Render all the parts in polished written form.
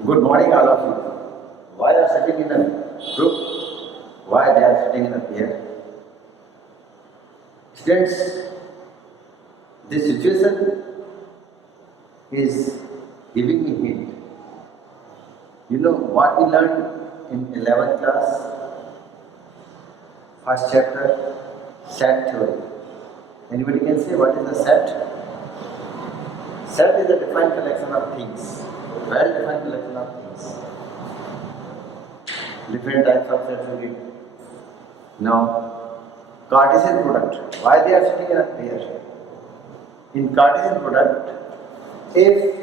Good morning, all of you. Why are sitting in a group? Why they are sitting in a pair? Students, this situation is giving me hint. You know what we learned in 11th class, first chapter, set theory. Anybody can say what is the set? Set is a defined collection of things, well-defined collection of things. Different types of sets we did. Now, Cartesian product. Why they are sitting in a pair? In Cartesian product, if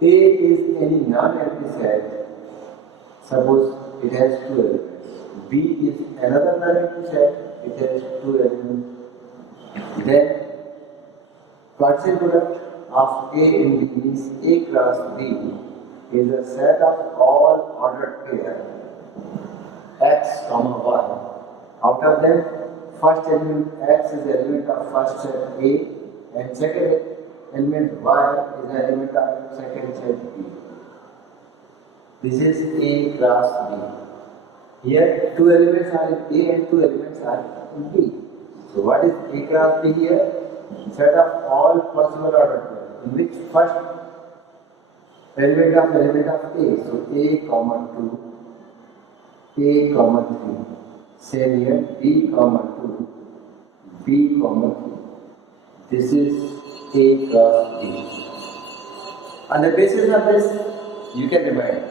A is any non-empty set, suppose it has two elements. B is another non-empty set, it has two elements. Then Cartesian product of A and B means A cross B is a set of all ordered pair x comma y. Out of them, first element x is the element of first set A and second element y is the element of second set B. This is A cross B. Here two elements are in A and two elements are in B. So what is A cross B here? Set of all possible ordered pairs in which first element of A. So A comma 2, A comma 3. Same here, B comma 2, B comma 3. This is A cross B. On the basis of this, you can divide.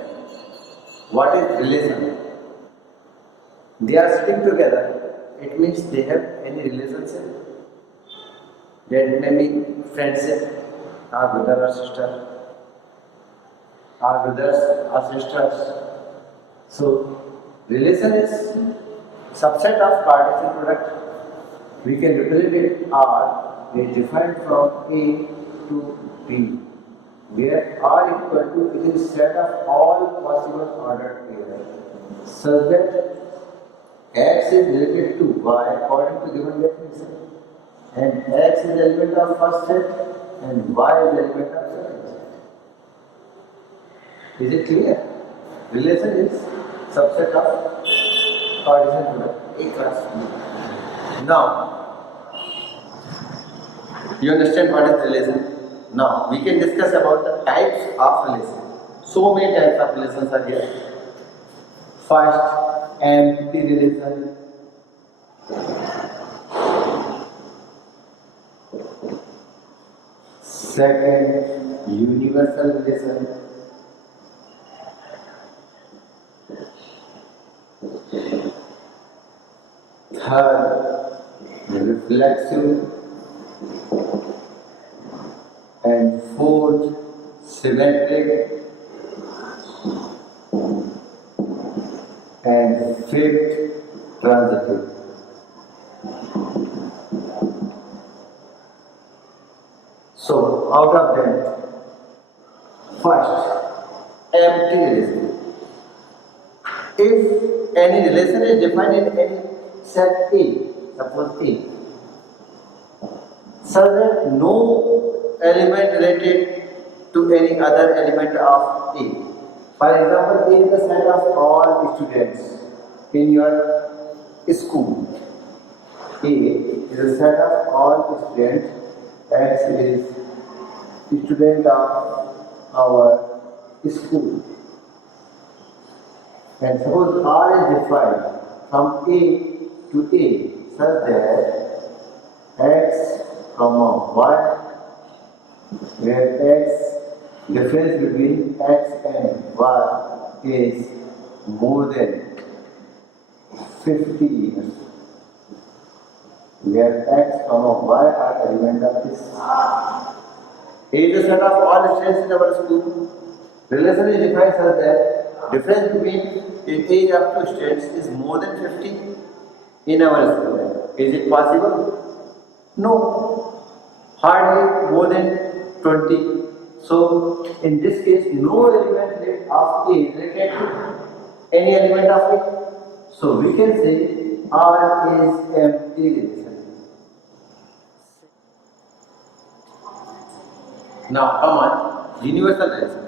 What is relation? They are sitting together. It means they have any relationship. That may be friendship, or brother or sister, or brothers or sisters. So, relation is subset of Cartesian product. We can represent it R is defined from A to B, where R equal to it is set of all possible ordered pairs, such that X is related to Y according to given definition, and X is the element of first set and Y is the element of second set. Is it clear? Relation is subset of Cartesian product A cross B. Now, you understand what is relation? Now, we can discuss about the types of relation. So many types of relations are here. First, empty relation. Second, universal relation. Third, reflexive. And fourth, symmetric. And fifth, transitive. So, out of them, first, empty relation. If any relation is defined in any set A, suppose A, such that no element related to any other element of A. For example, A is the set of all students in your school. A is a set of all students. X is student of our school. And suppose R is defined from A to A such that X comma Y, where X, difference between X and Y is more than 50 years, where X comma Y are element of this. A is the set of all students in our school. Relation is defined such that difference between the age of two students is more than 50 in our school. Is it possible? No. Hardly more than 20. So, in this case, no element of A is related to any element of A. So, we can say R is empty relation. Now, come on, universal relation.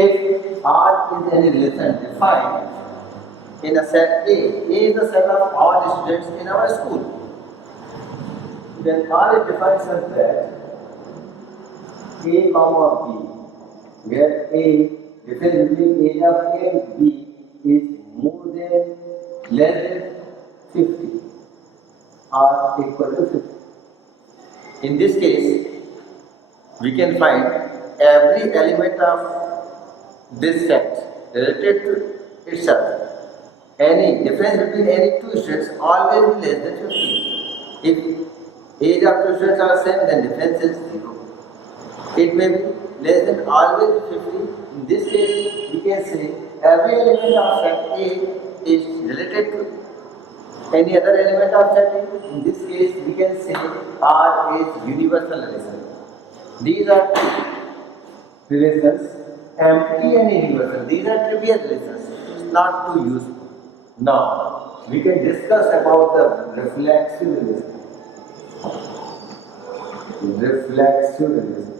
If R is any relation defined in a set A is the set of all students in our school, then R is defined such that A comma B, where A difference between age of A and B is more than less than 50 or equal to 50. In this case, we can find every element of this set related to itself. Any difference between any two students always be less than 50. If age of two students are same, then difference is 0. It may be less than always 50. In this case, we can say every element of set A is related to any other element of set A. In this case, we can say R is universal relation. These are two relations, empty and universal. These are trivial relations. It's not too useful. Now, we can discuss about the reflexive relation. Reflexive relation.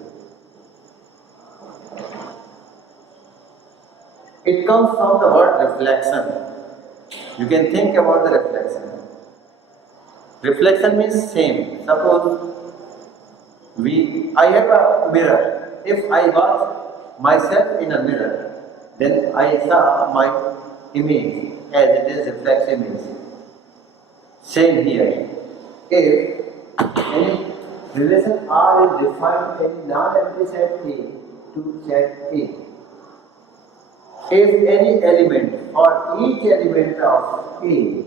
It comes from the word reflection. You can think about the reflection. Reflection means same. Suppose I have a mirror. If I watch myself in a mirror, then I saw my image as it is reflexive image. Same here. If any relation R is defined any non-empty set A to set A, if any element or each element of A,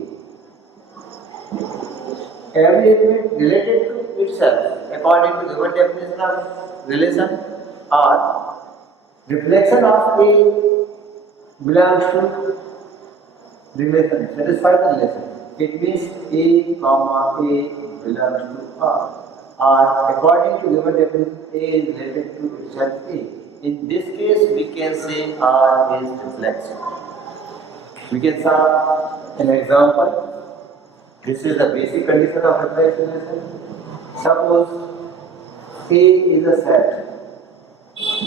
every element related to itself according to given definition of relation, or reflection of A belongs to relation, satisfy the relation. It means A comma A belongs to R, or according to given definition A is related to itself A. In this case, we can say R is reflexive. We can saw an example. This is the basic condition of reflexive relation. Suppose A is a set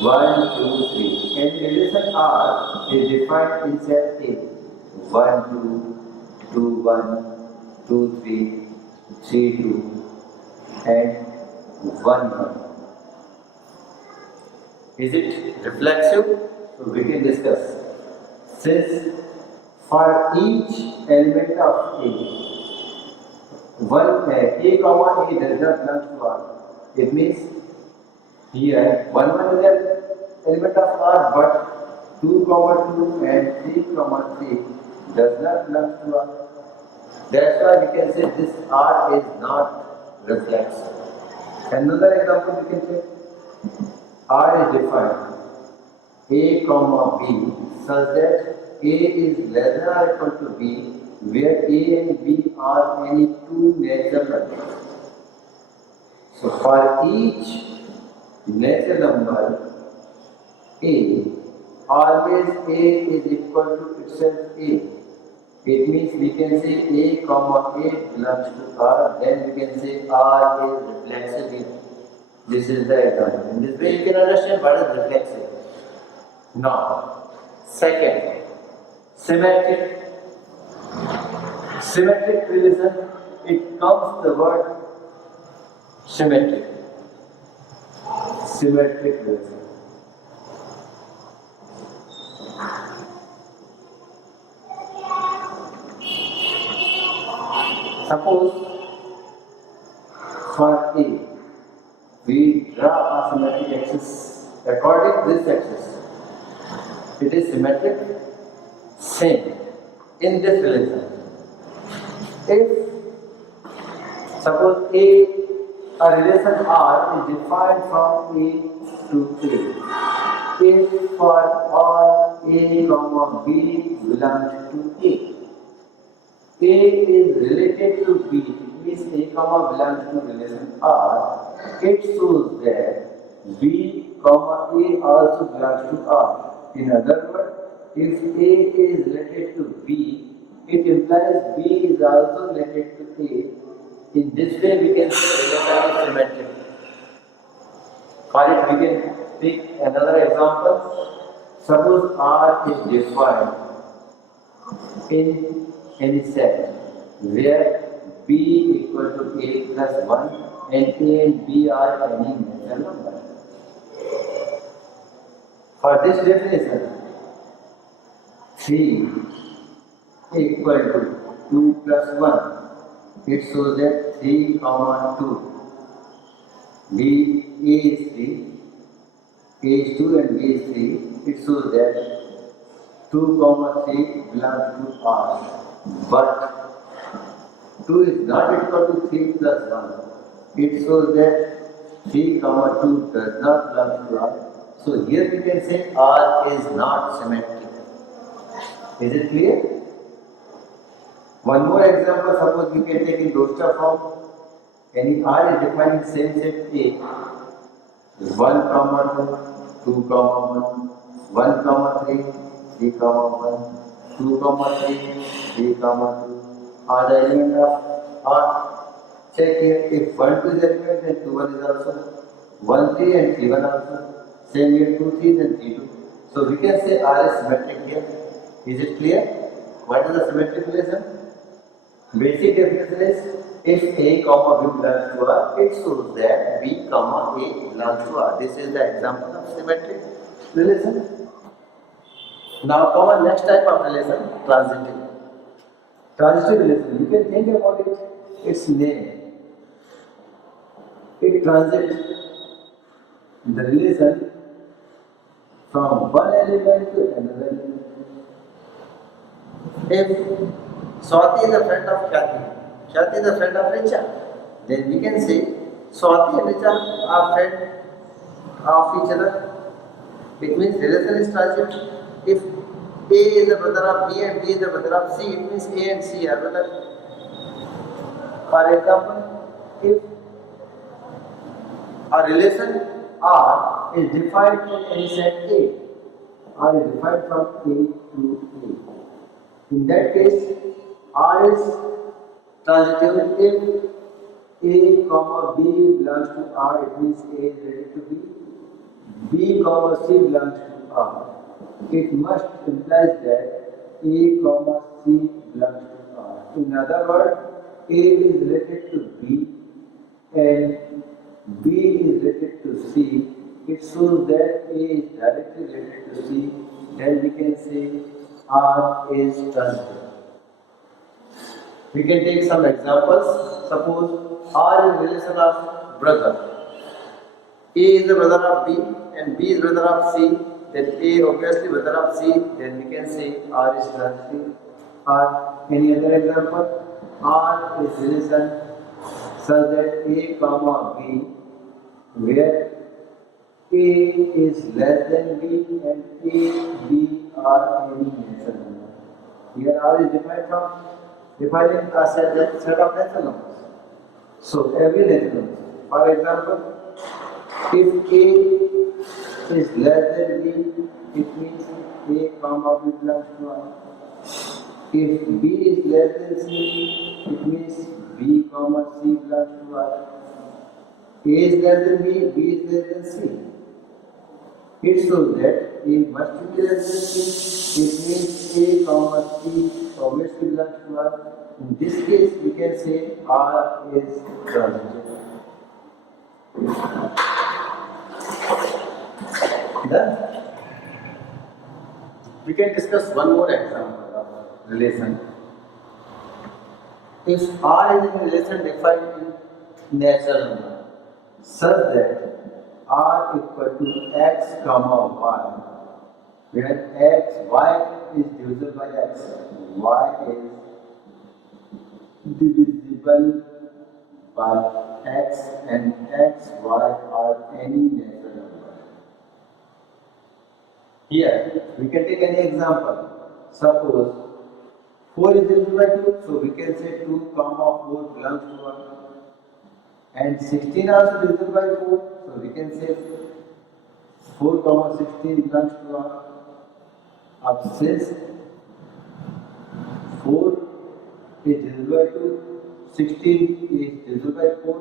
1, 2, 3, and the relation R is defined in set A 1, 2, 2, 1, 2, 3, 3, 2, and 1, 1. Is it reflexive? So we can discuss. Since for each element of A, A comma A does not belong to R. It means here 1 is an element of R, but 2 comma 2 and 3 comma 3 does not belong to R. That's why we can say this R is not reflexive. Another example we can take. R is defined A comma B such that A is less than or equal to B, where A and B are any two natural numbers. So for each natural number A, always A is equal to itself A. It means we can say A comma A belongs to R, then we can say R is reflexive. This is the example. In this way you can understand what is reflexive. Now, second, symmetric. Symmetric relation, it comes the word symmetric. Symmetric relation. Suppose for A, we draw a symmetric axis. According to this axis, it is symmetric, same in this relation. If suppose a relation R is defined from A to A, if for all A comma B belongs to A is related to B, it means A comma belongs to relation R, it shows that B comma A also belongs to R. In other words, if A is related to B, it implies B is also related to A. In this way, we can say relation is symmetric. For it, we can take another example. Suppose R is defined in any set where B equal to A plus 1 and A and B are any natural number. For this definition, 3 equal to 2 plus 1, it shows that 3 comma 2. B A is 3, A is 2 and B is 3. It shows that 2 comma 3 belongs to R. But 2 is not equal to 3 plus 1. It shows that 3 comma 2 does not belong to R. So here we can say R is not symmetric. Is it clear? One more example, suppose we can take in roster form. Any R is defined in same set A. 1 comma 2, 2 comma 1, 1 comma 3, 3 comma 1, 2 comma 3, 3 comma 2 are the element of R. Check here, if 1 2 is the element, then 2 1 is also 1 3 and 3 1 also. Same here 2 3 then 3 2. So we can say R is symmetric here. Is it clear? What is the symmetric relation? Basic definition is if A comma B belongs to R, it shows that B comma A belongs to R. This is the example of symmetric relation. Now come on next type of relation, transitive. Transitive relation, you can think about it, its name. It transits the relation from one element to another element. If Swati is a friend of Khyati, Khyati is a friend of Richa, then we can say Swati and Richa are friends of each other. It means relation is transitive. If A is the brother of B and B is the brother of C, it means A and C are brother. For example, if a relation R is defined in any set A, R is defined from A to A. In that case, R is transitive if A comma B belongs to R, it means A is related to B. B comma C belongs to R. It must imply that A comma C belongs to R. In other words, A is related to B and B is related to C. It shows that A is directly related to C. Then we can say R is transitive. We can take some examples. Suppose R is relation of brother. A is the brother of B and B is brother of C. Then A obviously brother of C. Then we can say R is transitive. Or any other example? R is relation such that A comma B, where A is less than B and A, B are any natural number. Here R is defined from defining a set of natural numbers. So every natural number. For example, if A is less than B, it means A comma B belongs to R. If B is less than C, it means B comma C belongs to R. A is less than B, B is less than C. It shows that A must be less than C. It means A comma C obviously belongs to R. In this case, we can say R is transitive. Done. We can discuss one more example of relation. If R is a relation defined in natural number, such that R equal to X comma Y, where Y is divisible by X, Y is divisible by X and X, Y are any natural number. Here, we can take any example. Suppose 4 is divisible by 2, so we can say 2 comma 4 belongs to 1. And 16 also divisible by 4, so we can say 4 comma 16 belongs to 1. Since 4 is divisible by 2, 16 is divisible by 4,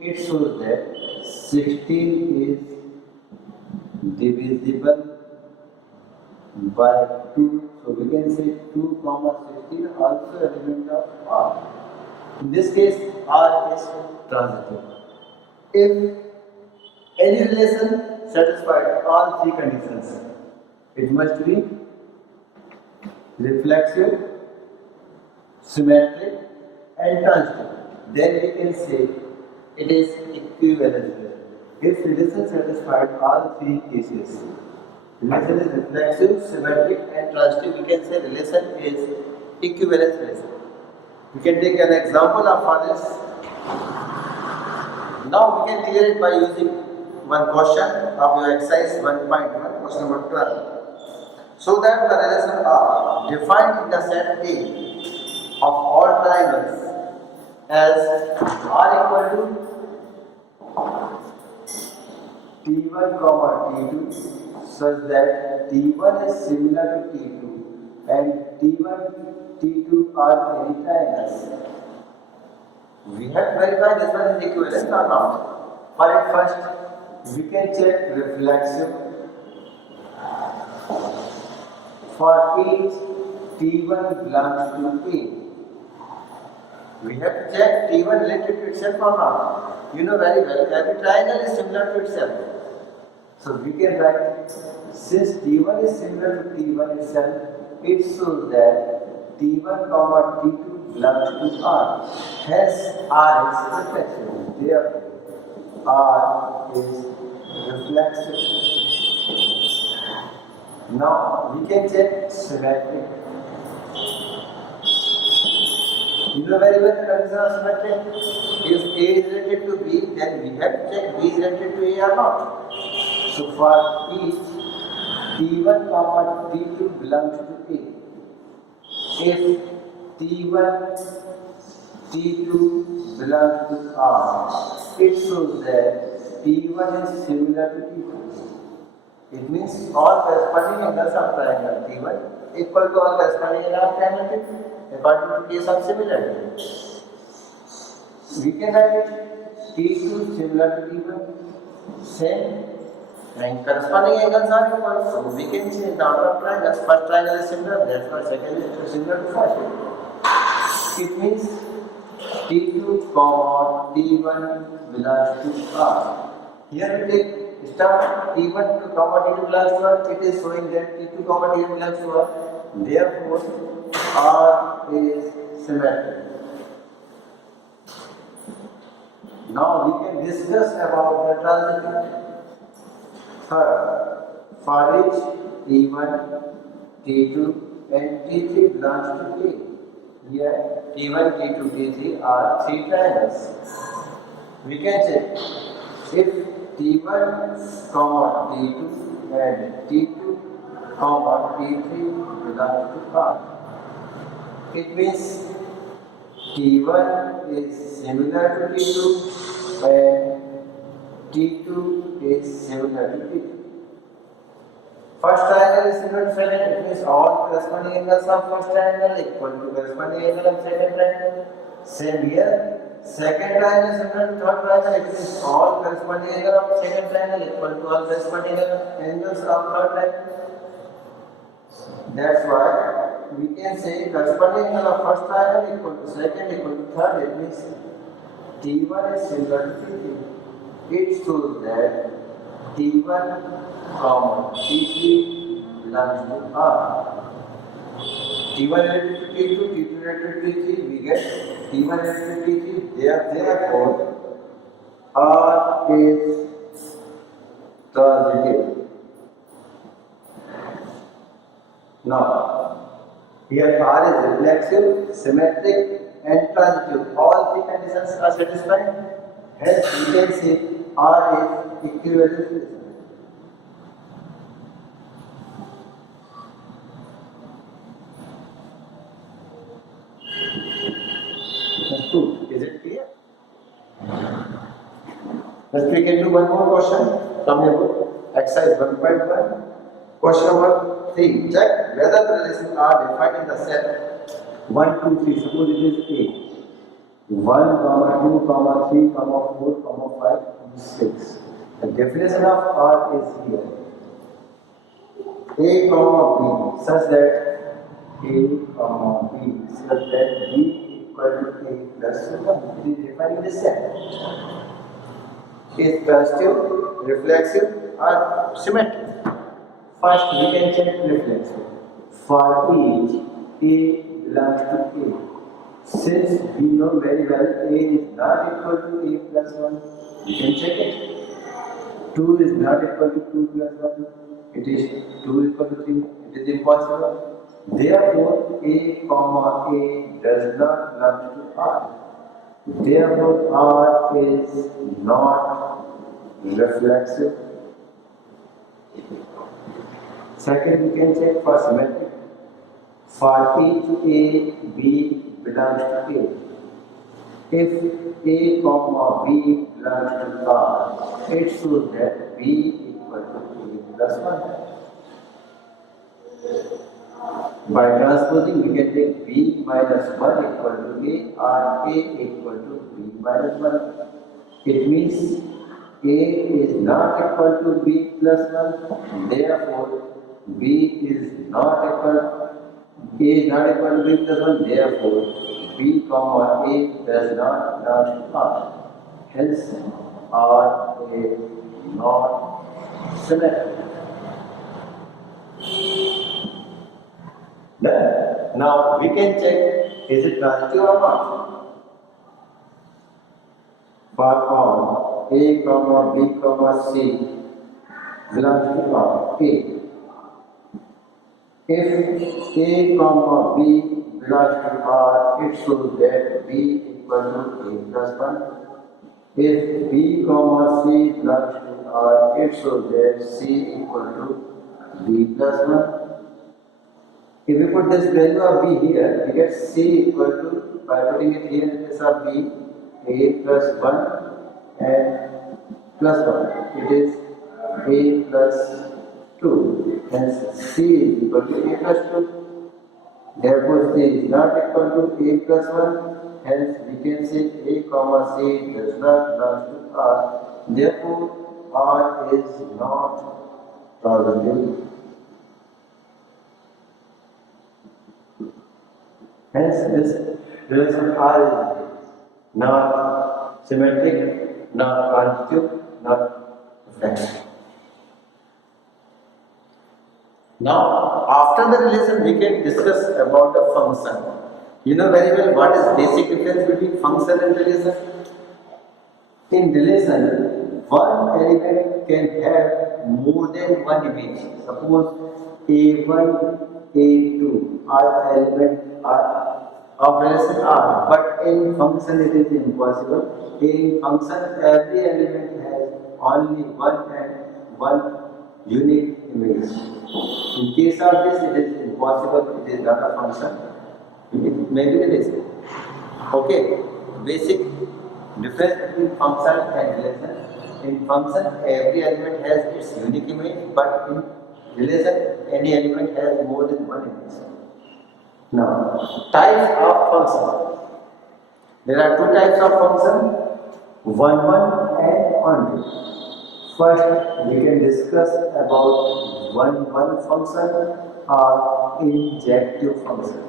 it shows that 16 is divisible by 2. So we can say 2 comma 16 also element of R. In this case, R is transitive. If any relation satisfied all three conditions, it must be reflexive, symmetric, and transitive. Then we can say it is equivalent. If relation satisfied all three cases, relation is reflexive, symmetric, and transitive, we can say relation is equivalence relation. We can take an example of this. Now we can clear it by using one question of your exercise 1.1, question number 12. So that the relation R defined in the set A of all triangles as R equal to T1 comma T2 such that T1 is similar to T2 and T1, T2 are any triangles. We have to verify this one is equivalent or not. For it first, we can check reflexive. For each T1 belongs to A. We have to check T1 related to itself or not. You know very well, every triangle is similar to itself. So we can write, since T1 is similar to T1 itself, it shows that T1 comma T2 belongs to R. Hence, R is reflexive. Therefore, R is reflexive. Now, we can check symmetric. You know very well the condition of symmetric. If A is related to B, then we have to check B is related to A or not. So for each T1 comma T2 belongs to A. If T1, T2 belongs to R, it shows that T1 is similar to T2. It means all corresponding angles of triangle T1 equal to all corresponding angles of triangle T2 according to case of similarity. We can write it T2 similar to T1, same, and corresponding angles are equal. So we can say the order of triangles. First triangle is similar, therefore second is similar to first. It means T2 comma T1 belongs to R. Here we take start T1 to comma T2 belongs to R. It is showing that T2 comma T1 belongs to R. Therefore, R is symmetric. Now we can discuss about the transitive. Third, for each T1, T2, and T3 belongs to A. Here, T1, T2, T3 are three triangles. We can check if T1, comma T2 and T2, comma T3 belongs to R. It means T1 is similar to T2 and T2 is similar to T3. First triangle is similar to second, it means all corresponding angles of first triangle equal to corresponding angle of second triangle. Same here, second triangle is similar to third triangle, it means all corresponding angle of second triangle equal to all corresponding angles of third triangle. That's why we can say corresponding angle of first triangle equal to second equal to third, it means T1 is similar to T3. It shows that T1, comma T3 belongs to R. T1 related to T2, T2 related to T3, we get T1 related to T3. Therefore, R is transitive. Now, here R is reflexive, symmetric, and transitive. All three conditions are satisfied. Hence, we can say R is equivalent. Is it clear? Next we can do one more question from your book, exercise 1.1. Question number 3. Check whether the relations are defined in the set 1, 2, 3. Suppose it is A. 1, 2, 3, 4, 5, 6. The definition of R is here. A comma B such that A comma B such that B equal to A plus 1. It is defined in this set. Is positive, reflexive or symmetric? First we can check reflexive. For each A belongs to A. Since we know very well A is not equal to A plus 1, we can check it. 2 is not equal to 2 plus 1. It is 2 equal to 3. It is impossible. Therefore, A comma A does not belong to R. Therefore, R is not reflexive. Second, we can check for symmetric. For each A, B belongs to A. If A comma B belongs to R, it shows that B equal to A plus 1. By transposing, we can take B minus 1 equal to A or A equal to B minus 1. It means A is not equal to B plus 1. Therefore, B is not equal A is not equal to B plus 1. Therefore, B comma A does not belong to R. Hence, R is not symmetric. Now we can check is it transitive or not. For all A comma B comma C belongs to R. A. If A comma B belongs to R, it shows that B equal to A plus 1. If B comma C belongs to R, it shows that C equal to B plus 1. If we put this value of B here, we get C equal to, by putting it here in place of B, A plus 1 and plus 1. It is A plus 2. Hence C is equal to A plus 2. Therefore C is not equal to A plus 1. Hence we can say A comma C does not belong to R. Therefore R is not positive. Hence this relation R is not symmetric, not transitive, not reflexive. Now, after the relation, we can discuss about the function. You know very well what is basic difference between function and relation. In relation, one element can have more than one image. Suppose A1, A2 are elements of relation R, but in function it is impossible. In function, every element has only one unique image. In case of this, it is impossible. It is not a function. It may be relation. Okay. Basic difference between function and relation. In function, every element has its unique image, but in relation, any element has more than one image. Now, types of function. There are two types of function, one and onto. First, we can discuss about one function or injective function.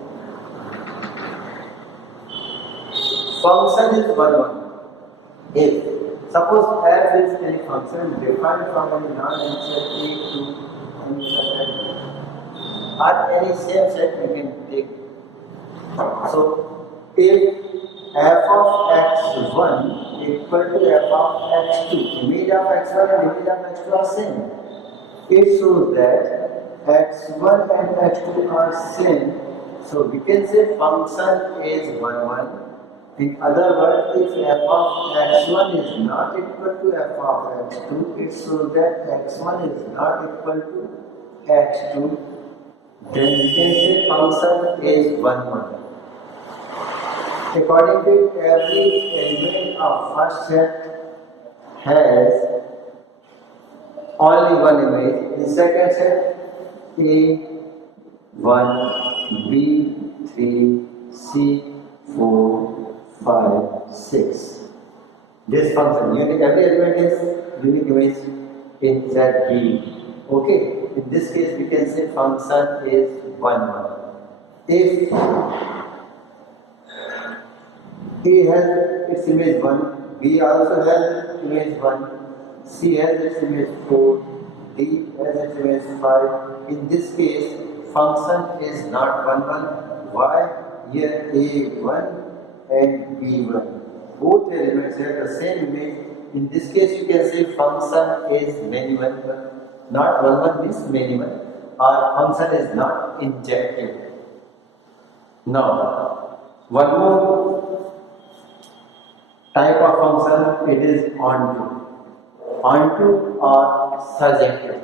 Function is one. If suppose f is any function defined from any non-initial A to any certain or any same set we can take. So, if f of x1 equal to f of x2, image of x1 and image of x2 are same. It shows that x1 and x2 are same. So, we can say function is 1. In other words, if f of x1 is not equal to f of x2, it shows that x1 is not equal to x2. Then we can say function is 1. According to it, every element of first set has only one image. In second set, A1, B3, C4, 5, 6. This function, every element is unique image in set B. Okay. in this case we can say function is 1 1. If A has its image 1, B also has image 1, C has its image 4, D has its image 5. In this case, function is not 1 1. Why? Here A1 and B1. Both elements have the same image. In this case, you can say function is many one. Not 1 1 means many one. Or function is not injective. Now, one more type of function, it is onto. Onto or surjective.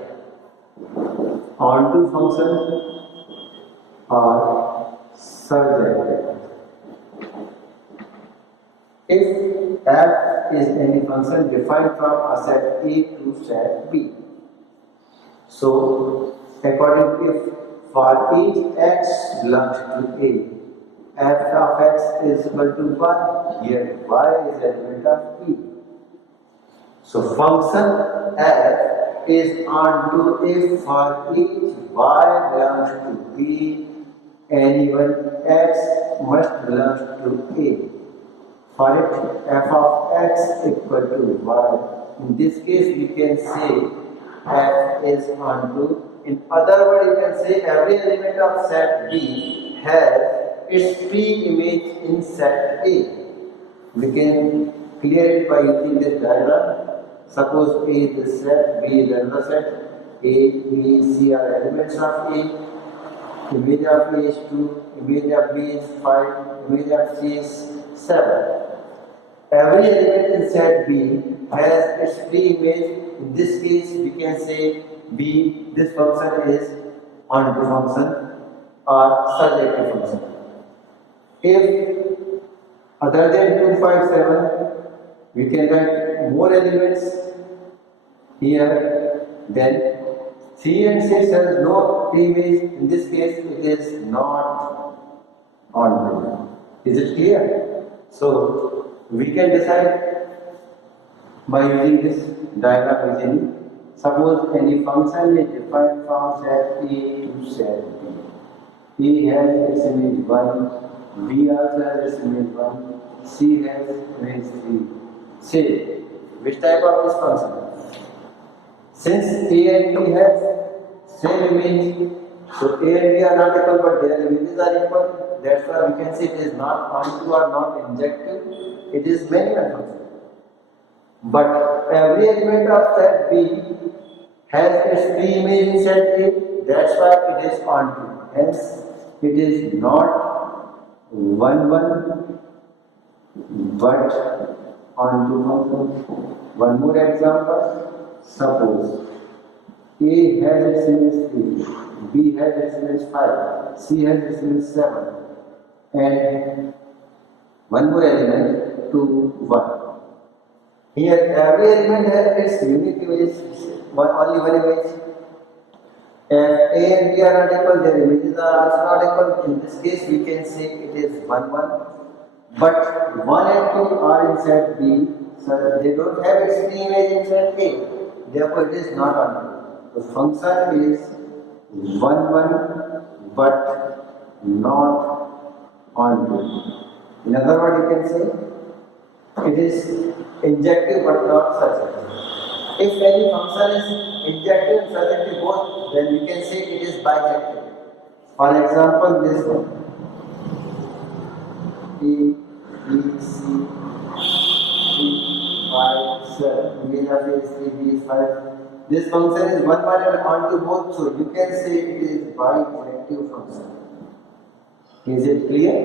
Onto function or surjective. If f is any function defined from a set A to set B. So, according to if for each x belongs to A, f of x is equal to y, here y is element of B. So function f is onto if for each y belongs to B, anyone x must belong to A. For it, f of x equal to y. In this case, we can say f is onto. In other words, you can say every element of set B has its pre-image in set A. We can clear it by using this diagram. Suppose A is the set, B is another set, A, B, C are elements of A. Image of A is 2, image of B is 5, image of C is 7. Every element in set B has its pre-image. In this case, we can say B, this function is onto function or surjective function. If other than 2, 5, 7, we can write more elements here, then 3 and 6 has no pre-image. In this case, it is not onto. Is it clear? So, we can decide by using this diagram easily. Suppose any function is defined from set A to set B. A has its image 1, B also has its image 1, C has image 3. Say, which type of this function? Since A and B has same image, so A and B are not equal but their images are equal. That's why we can say it is not onto or not injective. It is many-one function. But every element of set B has its pre-image in set A. That's why it is onto. Hence, it is not 1 1 but onto function. One more example. Suppose A has its image 3, B has its image 5, C has its image 7, and one more element 2, 1. Here every element has its unique image, only one image. If A and B are not equal, their images are also not equal. In this case, we can say it is 1 1. But 1 and 2 are in set B, so they don't have its pre-image in set A. Therefore, it is not onto. The function is 1 1 but not onto. In other words, you can say it is injective but not surjective. If any function is injective and surjective both, then we can say it is bijective. For example, this one. A, B, C, D, 5, 7. Image of A is 3, B is 5. This function is 1 1 and onto both, so you can say it is bijective function. Is it clear?